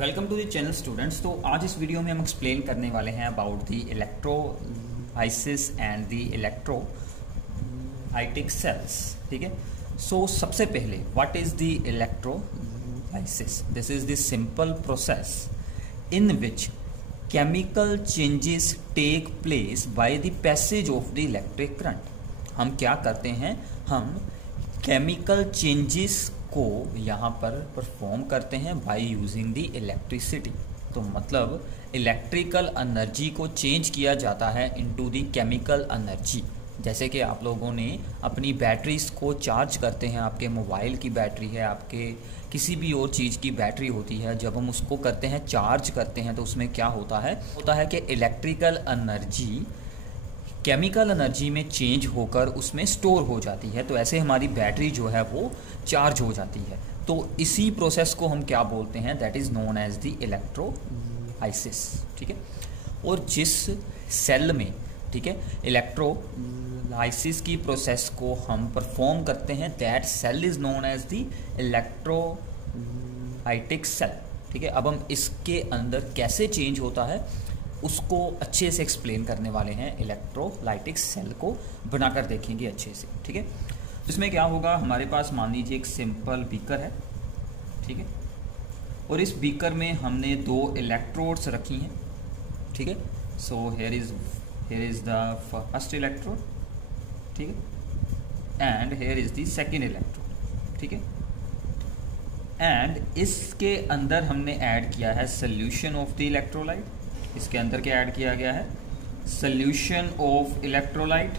Welcome to the channel students. तो आज इस वीडियो में हम एक्सप्लेन करने वाले हैं about the electrolysis and the electrolytic cells. ठीक है, सो सबसे पहले what is the electrolysis? This is the simple process in which chemical changes take place by the passage of the electric current. हम क्या करते हैं, हम केमिकल चेंजेस को यहाँ पर परफॉर्म करते हैं बाय यूजिंग द इलेक्ट्रिसिटी। तो मतलब इलेक्ट्रिकल एनर्जी को चेंज किया जाता है इनटू द केमिकल एनर्जी। जैसे कि आप लोगों ने अपनी बैटरीज को चार्ज करते हैं, आपके मोबाइल की बैटरी है, आपके किसी भी और चीज़ की बैटरी होती है, जब हम उसको करते हैं चार्ज करते हैं तो उसमें क्या होता है कि इलेक्ट्रिकल एनर्जी केमिकल एनर्जी में चेंज होकर उसमें स्टोर हो जाती है। तो ऐसे हमारी बैटरी जो है वो चार्ज हो जाती है। तो इसी प्रोसेस को हम क्या बोलते हैं, that is known as the electrolysis. ठीक है, और जिस सेल में, ठीक है, इलेक्ट्रोलाइसिस की प्रोसेस को हम परफॉर्म करते हैं, that cell is known as the electrolytic cell. ठीक है, अब हम इसके अंदर कैसे चेंज होता है उसको अच्छे से एक्सप्लेन करने वाले हैं। इलेक्ट्रोलाइटिक सेल को बनाकर देखेंगे अच्छे से। ठीक है, इसमें क्या होगा, हमारे पास मान लीजिए एक सिंपल बीकर है। ठीक है, और इस बीकर में हमने दो इलेक्ट्रोड्स रखी हैं। ठीक है, so here is the first electrode, ठीक है, and here is the second electrode. ठीक है, एंड इसके अंदर हमने ऐड किया है सोल्यूशन ऑफ द इलेक्ट्रोलाइट। इसके अंदर क्या ऐड किया गया है, सोल्यूशन ऑफ इलेक्ट्रोलाइट।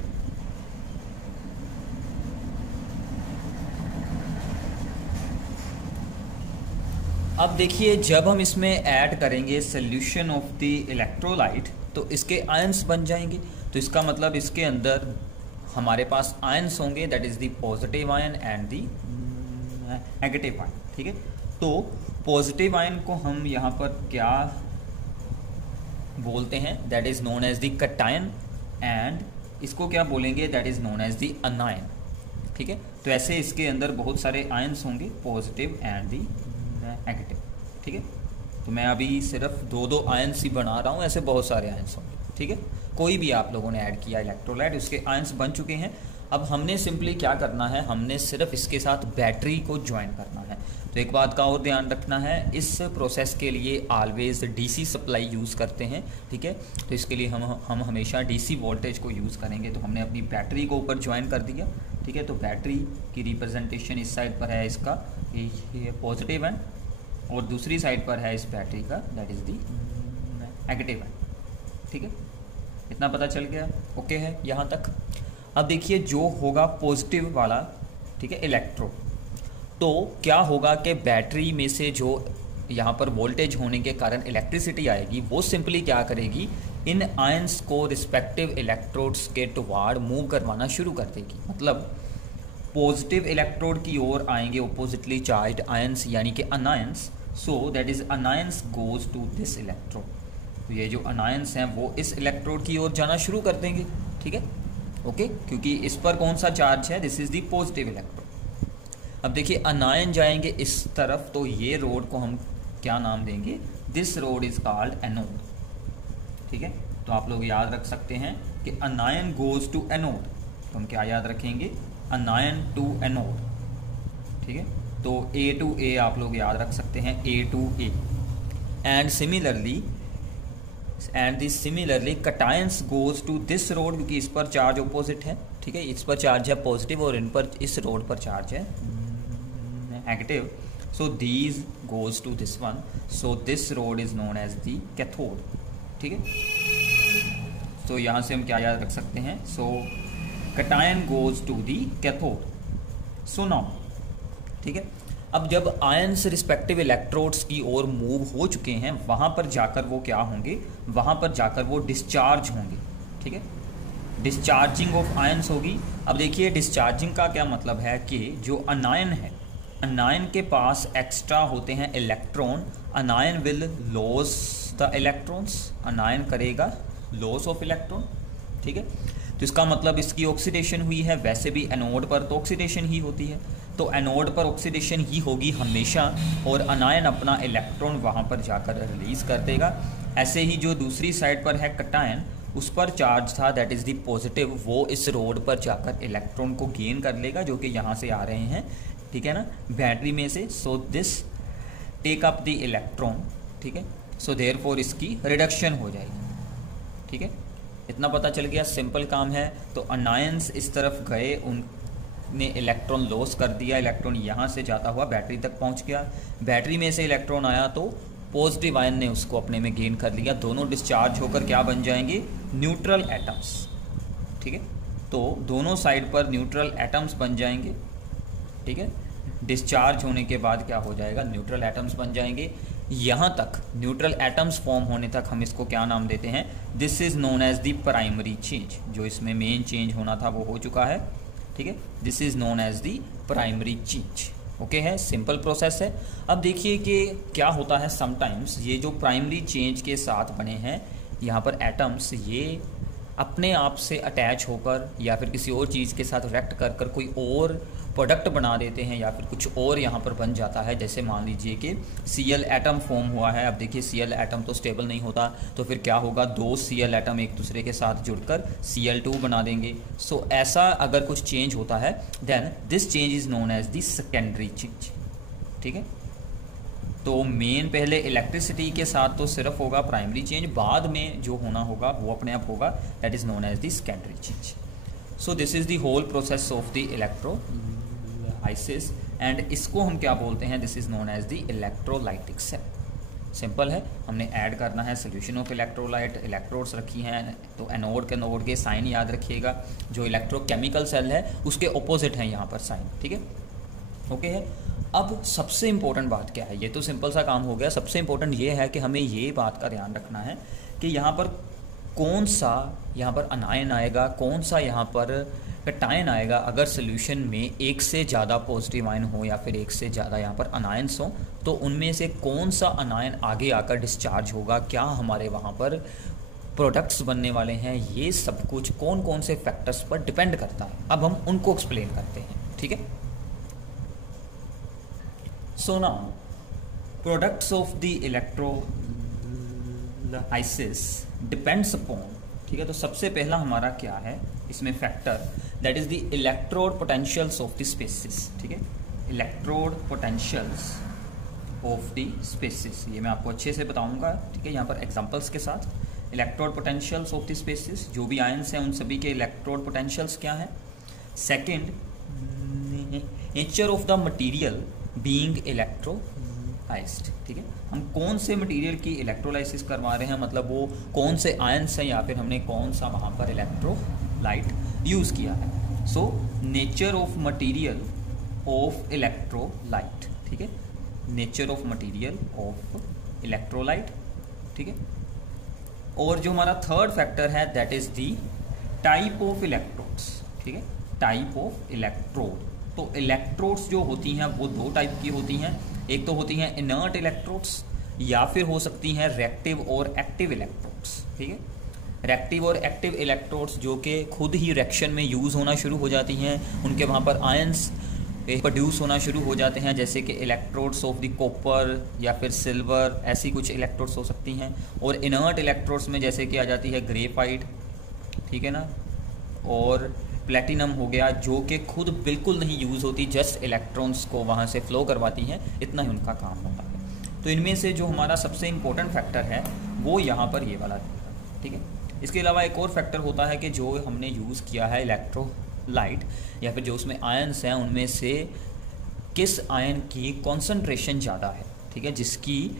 अब देखिए, जब हम इसमें ऐड करेंगे सोल्यूशन ऑफ द इलेक्ट्रोलाइट तो इसके आयंस बन जाएंगे। तो इसका मतलब इसके अंदर हमारे पास आयंस होंगे, that is the positive ion and the negative ion. ठीक है, तो पॉजिटिव आयन को हम यहाँ पर क्या बोलते हैं, that is known as the cation, and इसको क्या बोलेंगे, that is known as the anion. ठीक है, तो ऐसे इसके अंदर बहुत सारे आयंस होंगे, पॉजिटिव एंड द नेगेटिव। ठीक है, तो मैं अभी सिर्फ दो आयंस ही बना रहा हूँ, ऐसे बहुत सारे आयंस होंगे। ठीक है, कोई भी आप लोगों ने ऐड किया इलेक्ट्रोलाइट, उसके आयंस बन चुके हैं। अब हमने सिंपली क्या करना है, हमने सिर्फ इसके साथ बैटरी को ज्वाइन करना है। तो एक बात का और ध्यान रखना है, इस प्रोसेस के लिए ऑलवेज डीसी सप्लाई यूज़ करते हैं। ठीक है, तो इसके लिए हम हमेशा डीसी वोल्टेज को यूज़ करेंगे। तो हमने अपनी बैटरी को ऊपर ज्वाइन कर दिया। ठीक है, तो बैटरी की रिप्रेजेंटेशन इस साइड पर है, इसका ये पॉजिटिव है, और दूसरी साइड पर है इस बैटरी का, दैट इज़ दी नेगेटिव है। ठीक है, इतना पता चल गया, ओके है यहाँ तक। अब देखिए, जो होगा पॉजिटिव वाला, ठीक है, इलेक्ट्रोड, तो क्या होगा कि बैटरी में से जो यहाँ पर वोल्टेज होने के कारण इलेक्ट्रिसिटी आएगी, वो सिंपली क्या करेगी, इन आयंस को रिस्पेक्टिव इलेक्ट्रोड्स के टुवार्ड मूव करवाना शुरू कर देगी। मतलब पॉजिटिव इलेक्ट्रोड की ओर आएंगे अपोजिटली चार्ज्ड आयंस, यानी कि anions. So that is anions goes to this electrode. तो ये जो अनायंस हैं वो इस इलेक्ट्रोड की ओर जाना शुरू कर देंगे। ठीक है, ओके, क्योंकि इस पर कौन सा चार्ज है, this is the positive electrode. अब देखिए, अनायन जाएंगे इस तरफ, तो ये रोड को हम क्या नाम देंगे, this rod is called anode. ठीक है, तो आप लोग याद रख सकते हैं कि अनायन गोज टू एनोड, तो हम क्या याद रखेंगे, अनायन टू एनोड। ठीक है, तो ए टू ए आप लोग याद रख सकते हैं, A to A. And similarly cations goes to this rod, क्योंकि इस पर चार्ज ऑपोजिट है। ठीक है, इस पर चार्ज है पॉजिटिव और इन पर, इस रोड पर चार्ज है negative. So these goes to this one, so this rod is known as the cathode. ठीक है, तो यहाँ से हम क्या याद रख सकते हैं, so cation goes to the cathode. So now, ठीक है, अब जब आयंस रिस्पेक्टिव इलेक्ट्रोड्स की ओर मूव हो चुके हैं, वहाँ पर जाकर वो क्या होंगे, वहाँ पर जाकर वो डिस्चार्ज होंगे। ठीक है, डिस्चार्जिंग ऑफ आयंस होगी। अब देखिए, डिस्चार्जिंग का क्या मतलब है कि जो अनायन है, अनायन के पास एक्स्ट्रा होते हैं electron, अनायन will loss the electrons, अनायन करेगा लॉस ऑफ इलेक्ट्रॉन। ठीक है, तो इसका मतलब इसकी ऑक्सीडेशन हुई है। वैसे भी एनोड पर तो ऑक्सीडेशन ही होती है, तो एनोड पर ऑक्सीडेशन ही होगी हमेशा और अनायन अपना इलेक्ट्रॉन वहाँ पर जाकर रिलीज़ कर देगा। ऐसे ही जो दूसरी साइड पर है कटायन, उस पर चार्ज था दैट इज़ दी पॉजिटिव, वो इस रोड पर जाकर इलेक्ट्रॉन को गेन कर लेगा जो कि यहाँ से आ रहे हैं, ठीक है ना, बैटरी में से। So this take up the electron, ठीक है, सो देयरफॉर इसकी रिडक्शन हो जाएगी, ठीक है। इतना पता चल गया, सिंपल काम है। तो अनायंस इस तरफ गए, उनने इलेक्ट्रॉन लॉस कर दिया, इलेक्ट्रॉन यहाँ से जाता हुआ बैटरी तक पहुँच गया, बैटरी में से इलेक्ट्रॉन आया तो पॉजिटिव आयन ने उसको अपने में गेन कर लिया, दोनों डिस्चार्ज होकर क्या बन जाएंगे, न्यूट्रल एटम्स, ठीक है। तो दोनों साइड पर न्यूट्रल एटम्स बन जाएंगे, ठीक है। डिस्चार्ज होने के बाद क्या हो जाएगा, न्यूट्रल एटम्स बन जाएंगे। यहाँ तक न्यूट्रल एटम्स फॉर्म होने तक हम इसको क्या नाम देते हैं, this is known as the primary change. जो इसमें मेन चेंज होना था वो हो चुका है, ठीक है, this is known as the primary change. Okay है, सिंपल प्रोसेस है। अब देखिए कि क्या होता है, समटाइम्स ये जो प्राइमरी चेंज के साथ बने हैं यहाँ पर एटम्स, ये अपने आप से अटैच होकर या फिर किसी और चीज़ के साथ रिएक्ट कर कर कोई और प्रोडक्ट बना देते हैं या फिर कुछ और यहाँ पर बन जाता है। जैसे मान लीजिए कि Cl एटम फॉर्म हुआ है। अब देखिए Cl एटम तो स्टेबल नहीं होता, तो फिर क्या होगा, दो Cl एटम एक दूसरे के साथ जुड़कर Cl2 बना देंगे। सो ऐसा अगर कुछ चेंज होता है then this change is known as the secondary change, ठीक है। तो मेन पहले इलेक्ट्रिसिटी के साथ तो सिर्फ होगा प्राइमरी चेंज, बाद में जो होना होगा वो अपने आप होगा, that is known as the secondary change. So this is the whole process of the electrolysis and इसको हम क्या बोलते हैं, this is known as the electrolytic cell. Simple है, हमने ऐड करना है सोल्यूशन ऑफ इलेक्ट्रोलाइट, इलेक्ट्रोड्स रखी हैं, तो एनोड के नोड के साइन याद रखिएगा। जो इलेक्ट्रोकेमिकल सेल है उसके ऑपोजिट है यहाँ पर साइन, ठीक है, ओके है। अब सबसे इंपॉर्टेंट बात क्या है, ये तो सिंपल सा काम हो गया, सबसे इंपॉर्टेंट ये है कि हमें ये बात का ध्यान रखना है कि यहाँ पर कौन सा यहाँ पर अनायन आएगा, कौन सा यहाँ पर कटायन आएगा अगर सोल्यूशन में एक से ज़्यादा पॉजिटिव आयन हो या फिर एक से ज़्यादा यहाँ पर अनायंस हो, तो उनमें से कौन सा अनायन आगे आकर डिस्चार्ज होगा, क्या हमारे वहाँ पर प्रोडक्ट्स बनने वाले हैं, ये सब कुछ कौन कौन से फैक्टर्स पर डिपेंड करता है। अब हम उनको एक्सप्लेन करते हैं, ठीक है। So now, products of the electrolysis depends upon, ठीक है। तो सबसे पहला हमारा क्या है इसमें factor, that is the electrode potentials of the species, ठीक है, electrode potentials of the species. ये मैं आपको अच्छे से बताऊंगा, ठीक है, यहाँ पर एग्जांपल्स के साथ। Electrode potentials of the species, जो भी आयंस हैं उन सभी के इलेक्ट्रोड पोटेंशियल्स क्या है। Second, nature of the material being electrolysed, ठीक है, हम कौन से मटेरियल की इलेक्ट्रोलाइसिस करवा रहे हैं, मतलब वो कौन से आयंस हैं या फिर हमने कौन सा वहाँ पर इलेक्ट्रोलाइट यूज़ किया है। So nature of material of electrolyte, ठीक है, nature of material of electrolyte, ठीक है। और जो हमारा थर्ड फैक्टर है that is the type of electrodes, ठीक है, टाइप ऑफ इलेक्ट्रोड। तो इलेक्ट्रोड्स जो होती हैं वो दो टाइप की होती हैं, एक तो होती हैं इनर्ट इलेक्ट्रोड्स या फिर हो सकती हैं रिएक्टिव और एक्टिव इलेक्ट्रोड्स, ठीक है। रिएक्टिव और एक्टिव इलेक्ट्रोड्स जो कि खुद ही रिएक्शन में यूज़ होना शुरू हो जाती हैं, उनके वहाँ पर आयंस प्रोड्यूस होना शुरू हो जाते हैं, जैसे कि इलेक्ट्रोड्स ऑफ द कॉपर या फिर सिल्वर, ऐसी कुछ इलेक्ट्रोड्स हो सकती हैं। और इनर्ट इलेक्ट्रोड्स में जैसे कि आ जाती है ग्रेफाइट, ठीक है ना, और प्लेटिनम हो गया, जो कि खुद बिल्कुल नहीं यूज़ होती, जस्ट इलेक्ट्रॉन्स को वहाँ से फ्लो करवाती हैं, इतना ही उनका काम होता है। तो इनमें से जो हमारा सबसे इम्पोर्टेंट फैक्टर है वो यहाँ पर ये वाला, ठीक है। इसके अलावा एक और फैक्टर होता है कि जो हमने यूज़ किया है इलेक्ट्रोलाइट या फिर जो उसमें आयंस हैं उनमें से किस आयन की कॉन्सेंट्रेशन ज़्यादा है, ठीक है, जिसकी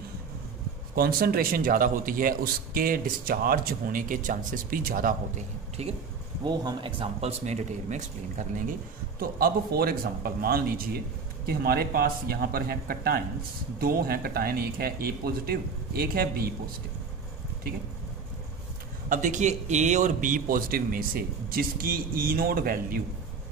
कॉन्सेंट्रेशन ज़्यादा होती है उसके डिस्चार्ज होने के चांसेस भी ज़्यादा होते हैं, ठीक है। वो हम एग्जांपल्स में डिटेल में एक्सप्लेन कर लेंगे। तो अब फॉर एग्जांपल मान लीजिए कि हमारे पास यहाँ पर हैं कटायंस, दो हैं कटायन, एक है ए पॉजिटिव एक है बी पॉजिटिव, ठीक है। अब देखिए ए और बी पॉजिटिव में से जिसकी ई नोड वैल्यू,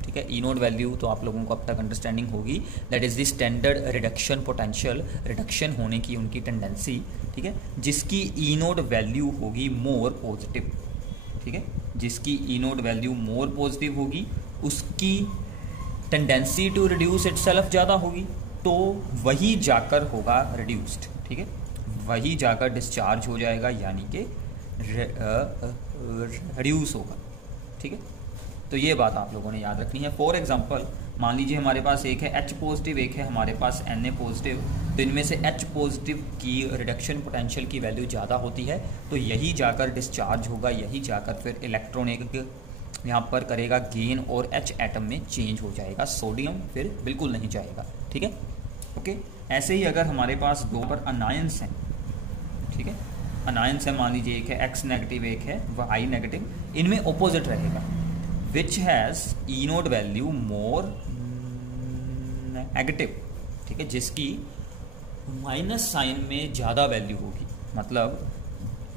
ठीक है, ई नोड वैल्यू तो आप लोगों को अब तक अंडरस्टैंडिंग होगी, that is the standard reduction potential, reduction होने की उनकी टेंडेंसी, ठीक है, जिसकी ई नोड वैल्यू होगी मोर पॉजिटिव, ठीक है, जिसकी ई नोड वैल्यू मोर पॉजिटिव होगी उसकी टेंडेंसी टू रिड्यूस इटसेल्फ ज़्यादा होगी तो वही जाकर होगा रिड्यूस्ड, ठीक है, वही जाकर डिस्चार्ज हो जाएगा, यानी कि रिड्यूस होगा, ठीक है। तो ये बात आप लोगों ने याद रखनी है। फॉर एग्जांपल मान लीजिए हमारे पास एक है H पॉजिटिव, एक है हमारे पास Na पॉजिटिव, तो इनमें से H पॉजिटिव की रिडक्शन पोटेंशियल की वैल्यू ज़्यादा होती है, तो यही जाकर डिस्चार्ज होगा, यही जाकर फिर इलेक्ट्रॉन एक यहाँ पर करेगा गेन और H एटम में चेंज हो जाएगा, सोडियम फिर बिल्कुल नहीं जाएगा, ठीक है, ओके। ऐसे ही अगर हमारे पास दो पर अनायंस हैं, ठीक है, अनायंस है, मान लीजिए एक है X नेगेटिव, एक है Y नेगेटिव, इनमें ऑपोजिट रहेगा, which has E note value more negative, ठीक है, जिसकी माइनस साइन में ज़्यादा वैल्यू होगी, मतलब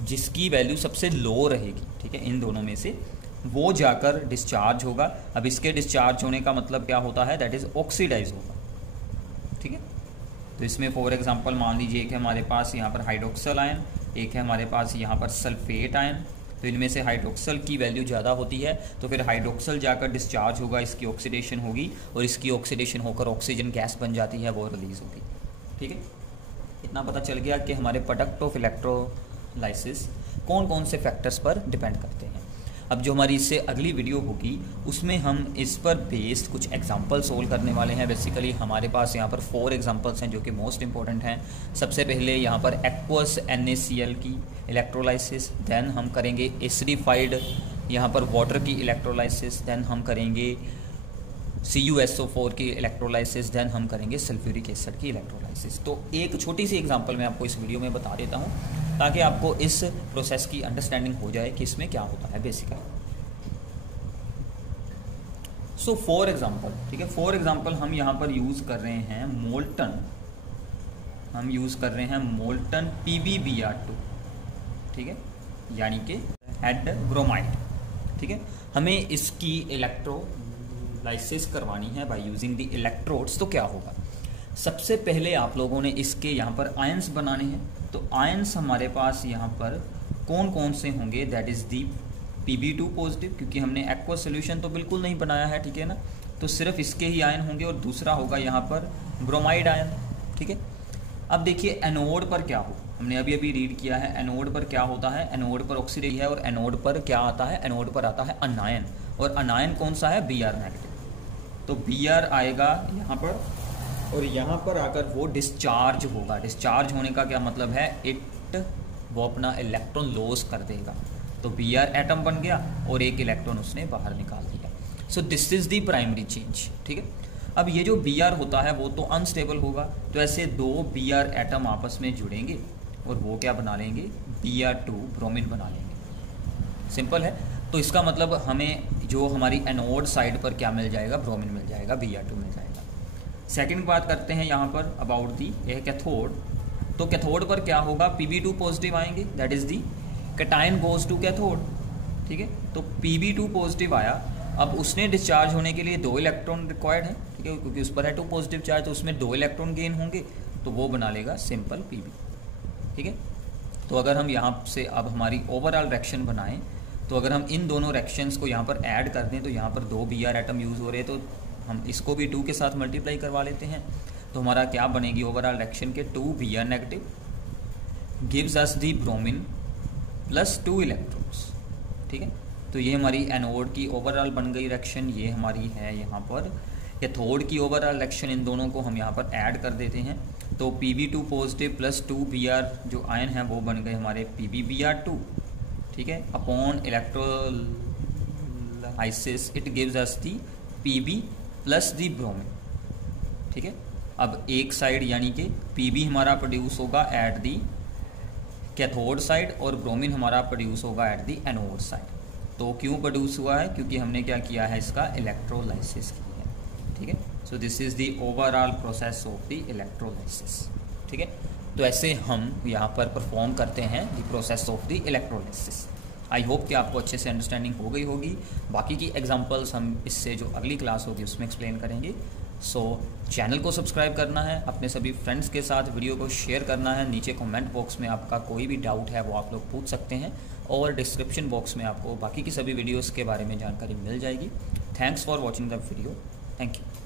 जिसकी वैल्यू सबसे लो रहेगी, ठीक है, इन दोनों में से वो जाकर डिस्चार्ज होगा। अब इसके डिस्चार्ज होने का मतलब क्या होता है, दैट इज़ ऑक्सीडाइज होगा, ठीक है। तो इसमें फॉर एग्जांपल मान लीजिए एक है हमारे पास यहाँ पर हाइड्रोक्सल आयन, एक है हमारे पास यहाँ पर सल्फेट आयन, तो इनमें से हाइड्रोक्सल की वैल्यू ज़्यादा होती है, तो फिर हाइड्रोक्सल जाकर डिस्चार्ज होगा, इसकी ऑक्सीडेशन होगी और इसकी ऑक्सीडेशन होकर ऑक्सीजन गैस बन जाती है, वो रिलीज होगी, ठीक है। इतना पता चल गया कि हमारे प्रोडक्ट ऑफ इलेक्ट्रोलाइसिस कौन कौन से फैक्टर्स पर डिपेंड करते हैं। अब जो हमारी इससे अगली वीडियो होगी उसमें हम इस पर बेस्ड कुछ एग्जांपल सोल्व करने वाले हैं। बेसिकली हमारे पास यहाँ पर 4 एग्जांपल्स हैं जो कि मोस्ट इंपॉर्टेंट हैं। सबसे पहले यहाँ पर एक्वस NaCl की इलेक्ट्रोलाइसिस, देन हम करेंगे एसिडिफाइड यहाँ पर वाटर की इलेक्ट्रोलाइसिस, देन हम करेंगे CuSO4 की इलेक्ट्रोलाइसिस, देन हम करेंगे सल्फ्यूरिक एसिड की इलेक्ट्रोलाइसिस। तो एक छोटी सी एग्जांपल मैं आपको इस वीडियो में बता देता हूँ ताकि आपको इस प्रोसेस की अंडरस्टैंडिंग हो जाए कि इसमें क्या होता है बेसिकली। सो फॉर एग्जांपल, ठीक है, फॉर एग्जांपल हम यहाँ पर यूज़ कर रहे हैं मोल्टन, हम यूज़ कर रहे हैं मोल्टन PbBr2, ठीक है, यानी कि हेड ब्रोमाइड, ठीक है। हमें इसकी इलेक्ट्रोलाइसिस करवानी है बाय यूजिंग द इलेक्ट्रोड्स। तो क्या होगा, सबसे पहले आप लोगों ने इसके यहाँ पर आयंस बनाने हैं। तो आयंस हमारे पास यहाँ पर कौन कौन से होंगे, that is the Pb2 positive, क्योंकि हमने एक्वा सोल्यूशन तो बिल्कुल नहीं बनाया है, ठीक है ना, तो सिर्फ इसके ही आयन होंगे। और दूसरा होगा यहाँ पर ब्रोमाइड आयन, ठीक है। अब देखिए एनोड पर क्या हो, हमने अभी अभी रीड किया है एनोड पर क्या होता है, एनोड पर ऑक्सीडेज है और एनोड पर क्या आता है, एनोड पर आता है अनायन, और अनायन कौन सा है, Br नेगेटिव। तो Br आएगा यहाँ पर और यहाँ पर आकर वो डिस्चार्ज होगा। डिस्चार्ज होने का क्या मतलब है, वो अपना इलेक्ट्रॉन लॉस कर देगा। तो Br एटम बन गया और एक इलेक्ट्रॉन उसने बाहर निकाल दिया। सो this is the primary change, ठीक है। अब ये जो Br होता है वो तो अनस्टेबल होगा, तो ऐसे दो Br एटम आपस में जुड़ेंगे और वो क्या बना लेंगे, Br2 ब्रोमीन बना लेंगे। सिंपल है। तो इसका मतलब हमें जो हमारी एनोड साइड पर क्या मिल जाएगा, ब्रोमीन मिल जाएगा, Br2 मिल जाएगा। सेकंड बात करते हैं यहाँ पर अबाउट दी कैथोड। तो कैथोड पर क्या होगा, Pb2 पॉजिटिव आएंगे, that is the cation goes to cathode, ठीक है। तो Pb2 पॉजिटिव आया, अब उसने डिस्चार्ज होने के लिए 2 इलेक्ट्रॉन रिक्वायर्ड है, ठीक है, क्योंकि उस पर है 2 पॉजिटिव चार्ज, तो उसमें 2 इलेक्ट्रॉन गेन होंगे, तो वो बना लेगा सिंपल Pb, ठीक है। तो अगर हम यहाँ से अब हमारी ओवरऑल रिएक्शन बनाएं, तो अगर हम इन दोनों रिएक्शंस को यहाँ पर ऐड कर दें, तो यहाँ पर 2 Br एटम यूज़ हो रहे हैं, तो हम इसको भी 2 के साथ मल्टीप्लाई करवा लेते हैं। तो हमारा क्या बनेगी ओवरऑल रिएक्शन के 2 Br नेगेटिव गिव्स अस दी ब्रोमीन प्लस 2 इलेक्ट्रॉन्स, ठीक है। तो ये हमारी एनोड की ओवरऑल बन गई रिएक्शन। ये हमारी है यहाँ पर कैथोड की ओवरऑल रिएक्शन। इन दोनों को हम यहाँ पर ऐड कर देते हैं, तो Pb2 पॉजिटिव प्लस 2 Br जो आयन है वो बन गए हमारे PbBr2, ठीक है, upon electrolysis it gives us the Pb plus the bromine, ठीक है। अब एक साइड यानी कि Pb हमारा प्रोड्यूस होगा एट दी कैथोड साइड और ब्रोमीन हमारा प्रोड्यूस होगा एट दी एनोड साइड। तो क्यों प्रोड्यूस हुआ है, क्योंकि हमने क्या किया है, इसका इलेक्ट्रोलाइसिस की है, ठीक है। सो this is the overall process of the electrolysis, ठीक है। तो ऐसे हम यहाँ पर परफॉर्म करते हैं the process of the electrolysis. I hope कि आपको अच्छे से अंडरस्टैंडिंग हो गई होगी। बाकी की एग्जांपल्स हम इससे जो अगली क्लास होगी उसमें एक्सप्लेन करेंगे। सो चैनल को सब्सक्राइब करना है, अपने सभी फ्रेंड्स के साथ वीडियो को शेयर करना है। नीचे कमेंट बॉक्स में आपका कोई भी डाउट है वो आप लोग पूछ सकते हैं और डिस्क्रिप्शन बॉक्स में आपको बाकी की सभी वीडियोज़ के बारे में जानकारी मिल जाएगी। Thanks for watching the video, thank you.